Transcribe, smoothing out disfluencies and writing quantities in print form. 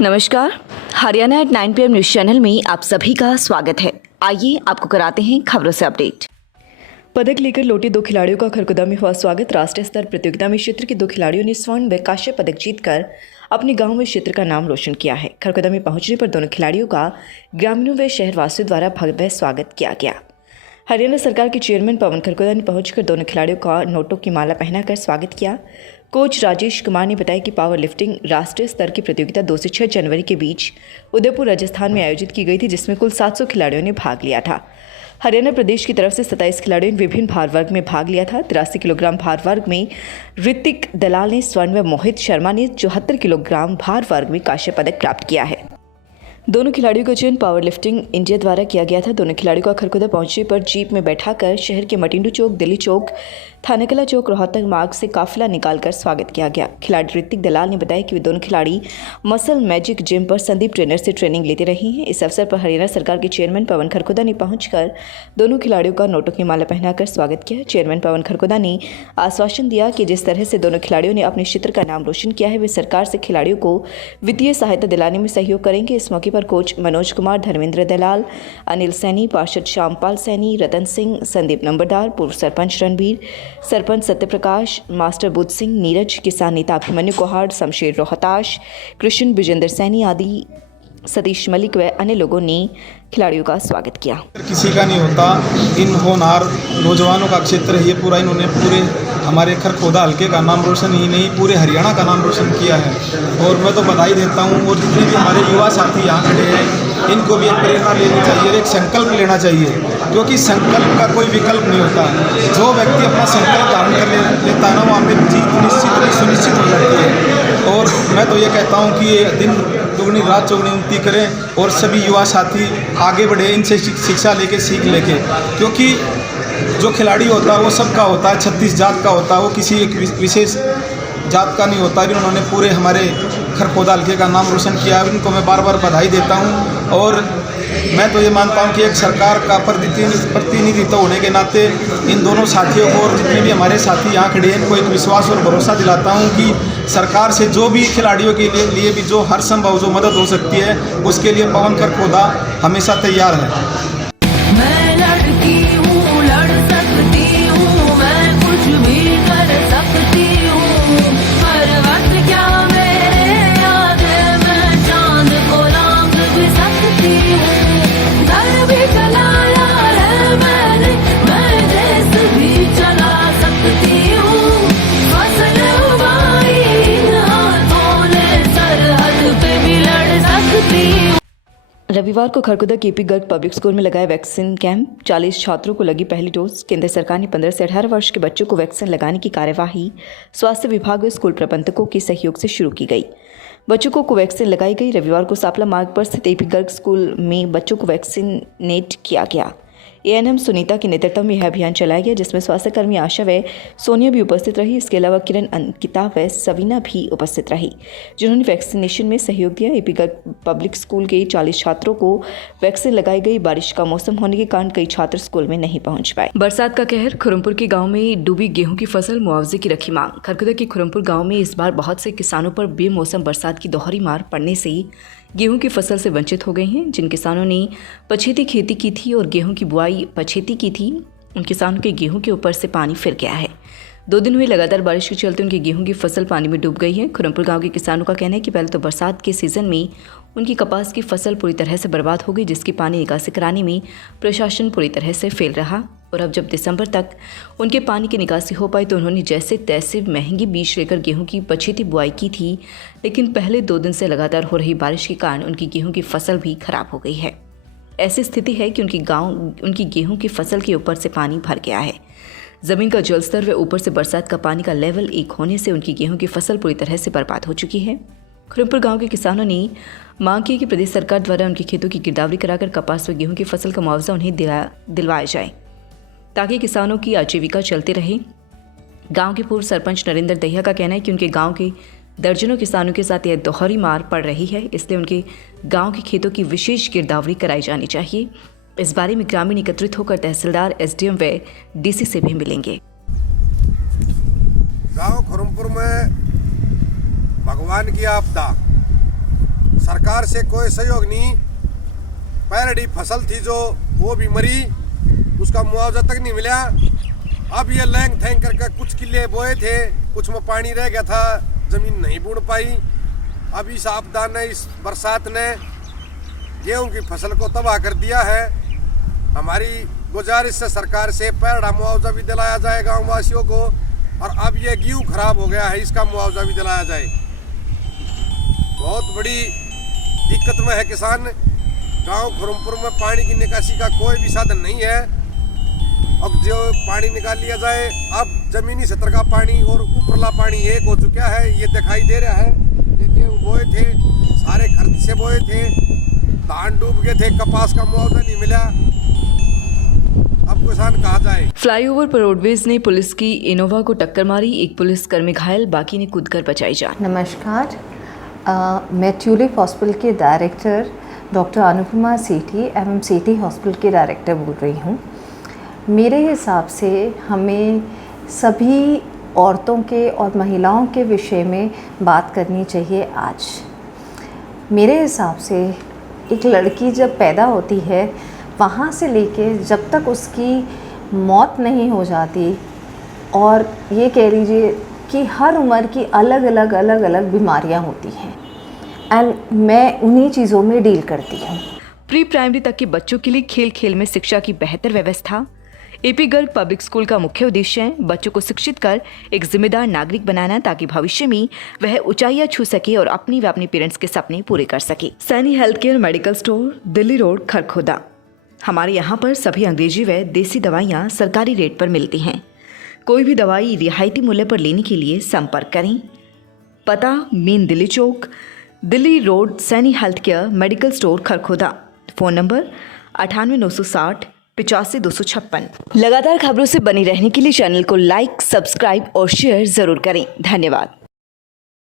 नमस्कार, Haryana at 9 PM news channel में आप सभी का स्वागत है। आइए आपको कराते हैं खबरों से अपडेट। पदक लेकर लौटे 2 खिलाड़ियों का खरगोदा में हुआ स्वागत। राष्ट्रीय स्तर प्रतियोगिता में क्षेत्र के 2 खिलाड़ियों ने स्वर्ण व कांस्य पदक जीतकर अपने गांव में क्षेत्र का नाम रोशन किया है। खरगोदा में पहुंचने पर दोनों खिलाड़ियों का ग्रामीणों व शहरवासियों द्वारा भव्य स्वागत किया गया। हरियाणा सरकार के चेयरमैन पवन खरगोदा ने पहुंचकर दोनों खिलाड़ियों का नोटों की माला पहनाकर स्वागत किया। कोच राजेश कुमार ने बताया कि पावर लिफ्टिंग राष्ट्रीय स्तर की प्रतियोगिता 2 से 6 जनवरी के बीच उदयपुर राजस्थान में आयोजित की गई थी, जिसमें कुल 700 खिलाड़ियों ने भाग लिया था। हरियाणा प्रदेश की तरफ से 27 खिलाड़ियों ने विभिन्न भार वर्ग में भाग लिया था। 83 किलोग्राम भार वर्ग में ऋतिक दलाल ने स्वर्ण व मोहित शर्मा ने 74 किलोग्राम भार वर्ग में कांस्य पदक प्राप्त किया है। दोनों खिलाड़ियों का चयन पावर लिफ्टिंग इंडिया द्वारा किया गया था। दोनों खिलाड़ियों का खरगोदा पहुंचने पर जीप में बैठाकर शहर के मटिंडू चौक, दिल्ली चौक, थानेकला चौक, रोहतक मार्ग से काफिला निकालकर स्वागत किया गया। खिलाड़ी ऋतिक दलाल ने बताया कि वे दोनों खिलाड़ी मसल मैजिक जिम पर संदीप ट्रेनर से ट्रेनिंग लेते रहे हैं। इस अवसर पर हरियाणा सरकार के चेयरमैन पवन खरगोदा ने पहुंचकर दोनों खिलाड़ियों का नोटों की माला पहनाकर स्वागत किया। चेयरमैन पवन खरगोदा ने आश्वासन दिया कि जिस तरह से दोनों खिलाड़ियों ने अपने क्षेत्र का नाम रोशन किया है, वे सरकार से खिलाड़ियों को वित्तीय सहायता दिलाने में सहयोग करेंगे। इस मौके पर कोच मनोज कुमार, धर्मेंद्र दलाल, अनिल सैनी, पार्षद श्यामपाल सैनी, रतन सिंह, संदीप नंबरदार, पूर्व सरपंच रणबीर, सरपंच सत्यप्रकाश, मास्टर बुद्ध सिंह, नीरज, किसान नेता अभिमन्यु कोहाड़, शमशेर रोहताश, कृष्ण विजेंद्र सैनी आदि, सतीश मलिक व अन्य लोगों ने खिलाड़ियों का स्वागत किया। किसी का नहीं होता, इन होनहार नौजवानों का क्षेत्र है ये पूरा। इन्होंने पूरे हमारे खरगोदा हल्के का नाम रोशन ही नहीं, पूरे हरियाणा का नाम रोशन किया है। और मैं तो बधाई देता हूँ। और जितने भी हमारे युवा साथी यहाँ खड़े हैं, इनको भी एक प्रेरणा लेनी चाहिए, एक संकल्प लेना चाहिए, क्योंकि संकल्प का कोई विकल्प नहीं होता। जो व्यक्ति अपना संकल्प धारण कर लेता है ना, वो अपनी जीत सुनिश्चित हो जाती है। और मैं तो ये कहता हूँ कि ये दिन दुगनी रात चौगनी उन्नति करें और सभी युवा साथी आगे बढ़े, इनसे शिक्षा लेके, सीख लेके। क्योंकि जो खिलाड़ी होता है वो सबका होता है, 36 जात का होता है, वो किसी एक विशेष जात का नहीं होता। उन्होंने पूरे हमारे खरगोदा हल्के का नाम रोशन किया है। इनको मैं बार बार बधाई देता हूँ। और मैं तो ये मानता हूँ कि एक सरकार का प्रतिनिधित्व होने के नाते इन दोनों साथियों को और जितने भी हमारे साथी यहाँ खड़े हैं, इनको एक विश्वास और भरोसा दिलाता हूँ कि सरकार से जो भी खिलाड़ियों के लिए भी जो हर संभव जो मदद हो सकती है, उसके लिए पवन खरगोदा हमेशा तैयार है। रविवार को Kharghoda KP Garg public school में लगाया वैक्सीन कैंप। 40 छात्रों को लगी पहली डोज। केंद्र सरकार ने 15 से 18 वर्ष के बच्चों को वैक्सीन लगाने की कार्यवाही स्वास्थ्य विभाग व स्कूल प्रबंधकों के सहयोग से शुरू की गई। बच्चों को कोवैक्सीन लगाई गई। रविवार को सापला मार्ग पर स्थित एपी गर्ग स्कूल में बच्चों को वैक्सीनेट किया गया। एएनएम सुनीता के नेतृत्व में यह अभियान चलाया गया, जिसमें स्वास्थ्यकर्मी आशा व सोनिया भी उपस्थित रही। इसके अलावा किरण, अंकिता व सवीना भी उपस्थित रही, जिन्होंने वैक्सीनेशन में सहयोग दिया। एपी गर्ग पब्लिक स्कूल के 40 छात्रों को वैक्सीन लगाई गई। बारिश का मौसम होने के कारण कई छात्र स्कूल में नहीं पहुंच पाए। बरसात का कहर। खुरमपुर के गाँव में डूबी गेहूं की फसल, मुआवजे की रखी मांग। खरगोदा के खुरमपुर गाँव में इस बार बहुत से किसानों पर बेमौसम बरसात की दोहरी मार पड़ने से गेहूं की फसल से वंचित हो गए हैं। जिन किसानों ने पछेती खेती की थी और गेहूं की बुआई पछेती की थी, उन किसानों के गेहूं के ऊपर से पानी फिर गया है। 2 दिन हुए लगातार बारिश के चलते उनकी गेहूं की फसल पानी में डूब गई है। खुरमपुर गांव के किसानों का कहना है कि पहले तो बरसात के सीजन में उनकी कपास की फसल पूरी तरह से बर्बाद हो गई, जिसकी पानी निकासी कराने में प्रशासन पूरी तरह से फेल रहा। और अब जब दिसंबर तक उनके पानी की निकासी हो पाई तो उन्होंने जैसे तैसे महंगी बीज लेकर गेहूं की पछेती बुआई की थी, लेकिन पहले 2 दिन से लगातार हो रही बारिश के कारण उनकी गेहूं की फसल भी खराब हो गई है। ऐसी स्थिति है कि उनकी गेहूं की फसल के ऊपर से पानी भर गया है। जमीन का जलस्तर व ऊपर से बरसात का पानी का लेवल एक होने से उनकी गेहूं की फसल पूरी तरह से बर्बाद हो चुकी है। खुरमपुर गांव के किसानों ने मांग की कि प्रदेश सरकार द्वारा उनकी खेतों की गिरदावरी कराकर कपास व गेहूं की फसल का मुआवजा उन्हें दिलवाया जाए, ताकि किसानों की आजीविका चलते रहे। गांव के पूर्व सरपंच नरेंद्र दहिया का कहना है कि उनके गांव के दर्जनों किसानों के साथ यह दोहरी मार पड़ रही है, इसलिए उनके गांव के खेतों की विशेष गिरदावरी कराई जानी चाहिए। इस बारे में ग्रामीण एकत्रित होकर तहसीलदार, एसडीएम व डीसी से भी मिलेंगे। गांव खुरमपुर में भगवान की आपदा सरकार से कोई सहयोग नहीं। पैरडी फसल थी जो वो भी मरी, उसका मुआवजा तक नहीं मिला। अब ये लैंग थैंग करके कुछ किले बोए थे, कुछ में पानी रह गया था, जमीन नहीं बूढ़ पाई। अब इस आपदा ने, इस बरसात ने गेहूं की फसल को तबाह कर दिया है। हमारी गुजारिश है सरकार से पैरडा मुआवजा भी दिलाया जाए गाँव वासियों को, और अब ये गेहूं खराब हो गया है, इसका मुआवजा भी दिलाया जाए। बहुत बड़ी दिक्कत में है किसान। गांव खुरमपुर में पानी की निकासी का कोई भी साधन नहीं है। अब जो पानी निकाल लिया जाए, अब जमीनी सतह का पानी और ऊपरला पानी एक हो चुका है, ये दिखाई दे रहा है। ये गेहूं बोए थे, सारे खर्च से बोए थे, धान डूब गए थे, कपास का मुआवजा नहीं मिला। अब किसान कहाँ जाए। फ्लाईओवर पर रोडवेज ने पुलिस की इनोवा को टक्कर मारी, एक पुलिसकर्मी घायल, बाकी ने कूदकर बचाई जान। नमस्कार, मैं ट्यूलिप हॉस्पिटल के डायरेक्टर डॉक्टर अनुपमा सेठी एवं सेठी हॉस्पिटल के डायरेक्टर बोल रही हूँ। मेरे हिसाब से हमें सभी औरतों के और महिलाओं के विषय में बात करनी चाहिए आज। मेरे हिसाब से एक लड़की जब पैदा होती है, वहाँ से लेके जब तक उसकी मौत नहीं हो जाती, और ये कह लीजिए कि हर उम्र की अलग अलग बीमारियाँ होती हैं, एंड मैं उन्हीं चीज़ों में डील करती हूँ। प्री प्राइमरी तक के बच्चों के लिए खेल खेल में शिक्षा की बेहतर व्यवस्था। एपी गर्ग पब्लिक स्कूल का मुख्य उद्देश्य है बच्चों को शिक्षित कर एक जिम्मेदार नागरिक बनाना, ताकि भविष्य में वह ऊंचाइयां छू सके और अपनी व अपने पेरेंट्स के सपने पूरे कर सके। Saini health care medical store, Delhi road, Kharkhoda. हमारे यहाँ पर सभी अंग्रेजी व देसी दवाइयाँ सरकारी रेट पर मिलती हैं। कोई भी दवाई रियायती मूल्य पर लेने के लिए संपर्क करें। पता main Delhi Chowk, Delhi road, Saini health care medical store, Kharkhoda. Phone number 98 960 85 256। लगातार खबरों से बनी रहने के लिए चैनल को लाइक, सब्सक्राइब और शेयर जरूर करें। धन्यवाद।